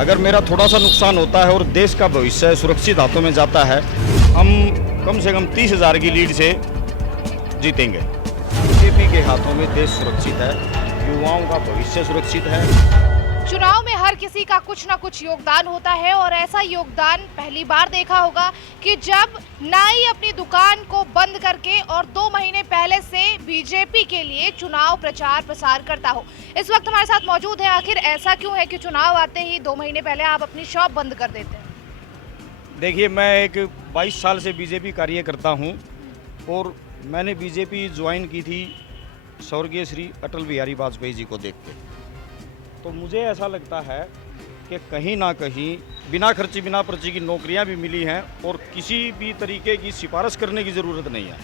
अगर मेरा थोड़ा सा नुकसान होता है और देश का भविष्य सुरक्षित हाथों में जाता है, हम कम से कम 30,000 की लीड से जीतेंगे। बीजेपी के हाथों में देश सुरक्षित है, युवाओं का भविष्य सुरक्षित है। चुनाव में हर किसी का कुछ ना कुछ योगदान होता है और ऐसा योगदान पहली बार देखा होगा कि जब नाई अपनी दुकान को बंद करके और 2 महीने पहले से बीजेपी के लिए चुनाव प्रचार प्रसार करता हो। इस वक्त हमारे साथ मौजूद है, आखिर ऐसा क्यों है कि चुनाव आते ही 2 महीने पहले आप अपनी शॉप बंद कर देते हैं? देखिए, मैं एक 22 साल से बीजेपी कार्य करता हूँ और मैंने बीजेपी ज्वाइन की थी स्वर्गीय श्री अटल बिहारी वाजपेयी जी को देख के। तो मुझे ऐसा लगता है कि कहीं ना कहीं बिना खर्ची बिना पर्ची की नौकरियां भी मिली हैं और किसी भी तरीके की सिफारिश करने की ज़रूरत नहीं है।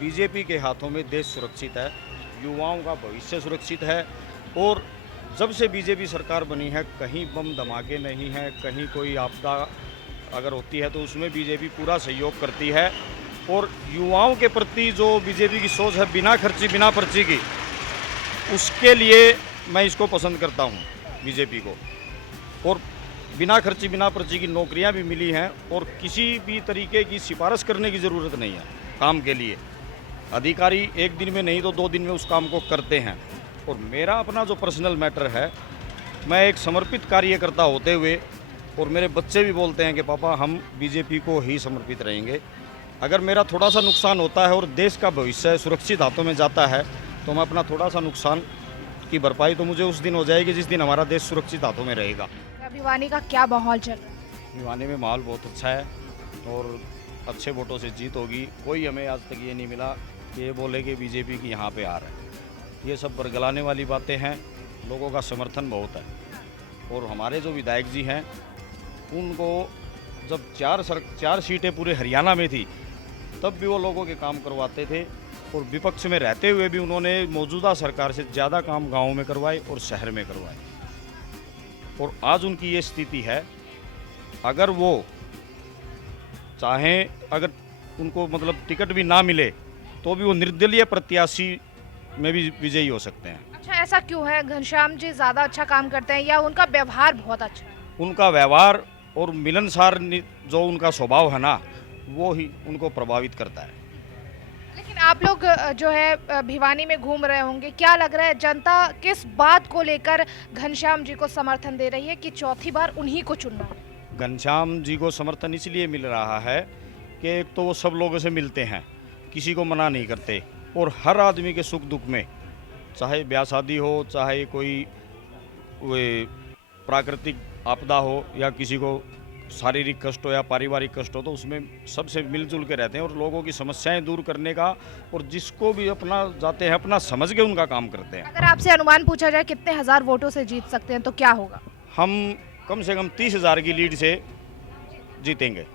बीजेपी के हाथों में देश सुरक्षित है, युवाओं का भविष्य सुरक्षित है और जब से बीजेपी सरकार बनी है कहीं बम धमाके नहीं हैं, कहीं कोई आपदा अगर होती है तो उसमें बीजेपी पूरा सहयोग करती है। और युवाओं के प्रति जो बीजेपी की सोच है बिना खर्ची बिना पर्ची की, उसके लिए मैं इसको पसंद करता हूँ बीजेपी को। और बिना खर्ची बिना पर्ची की नौकरियां भी मिली हैं और किसी भी तरीके की सिफारिश करने की ज़रूरत नहीं है काम के लिए। अधिकारी एक दिन में नहीं तो 2 दिन में उस काम को करते हैं। और मेरा अपना जो पर्सनल मैटर है, मैं एक समर्पित कार्यकर्ता होते हुए और मेरे बच्चे भी बोलते हैं कि पापा हम बीजेपी को ही समर्पित रहेंगे। अगर मेरा थोड़ा सा नुकसान होता है और देश का भविष्य सुरक्षित हाथों में जाता है तो मैं अपना थोड़ा सा नुकसान की भरपाई तो मुझे उस दिन हो जाएगी जिस दिन हमारा देश सुरक्षित हाथों में रहेगा। भिवानी का क्या माहौल चल रहा है? भिवानी में माहौल बहुत अच्छा है और अच्छे वोटों से जीत होगी। कोई हमें आज तक ये नहीं मिला कि ये बोले कि बीजेपी की यहाँ पे हार है। ये सब बरगलाने वाली बातें हैं। लोगों का समर्थन बहुत है और हमारे जो विधायक जी हैं उनको जब 4 सीटें पूरे हरियाणा में थी तब भी वो लोगों के काम करवाते थे और विपक्ष में रहते हुए भी उन्होंने मौजूदा सरकार से ज़्यादा काम गाँव में करवाए और शहर में करवाए। और आज उनकी ये स्थिति है, अगर वो चाहें, अगर उनको मतलब टिकट भी ना मिले तो भी वो निर्दलीय प्रत्याशी में भी विजयी हो सकते हैं। अच्छा, ऐसा क्यों है? घनश्याम जी ज़्यादा अच्छा काम करते हैं या उनका व्यवहार बहुत अच्छा है? उनका व्यवहार और मिलनसार जो उनका स्वभाव है ना, वो ही उनको प्रभावित करता है। लेकिन आप लोग जो है भिवानी में घूम रहे होंगे, क्या लग रहा है जनता किस बात को लेकर घनश्याम जी को समर्थन दे रही है कि चौथी बार उन्हीं को चुनना है? घनश्याम जी को समर्थन इसलिए मिल रहा है कि एक तो वो सब लोगों से मिलते हैं, किसी को मना नहीं करते और हर आदमी के सुख दुख में, चाहे ब्याह शादी हो, चाहे कोई प्राकृतिक आपदा हो या किसी को शारीरिक कष्ट हो या पारिवारिक कष्ट हो, तो उसमें सबसे मिलजुल के रहते हैं और लोगों की समस्याएं दूर करने का और जिसको भी अपना जाते हैं अपना समझ के उनका काम करते हैं। अगर आपसे अनुमान पूछा जाए कितने हजार वोटों से जीत सकते हैं तो क्या होगा? हम कम से कम 30,000 की लीड से जीतेंगे।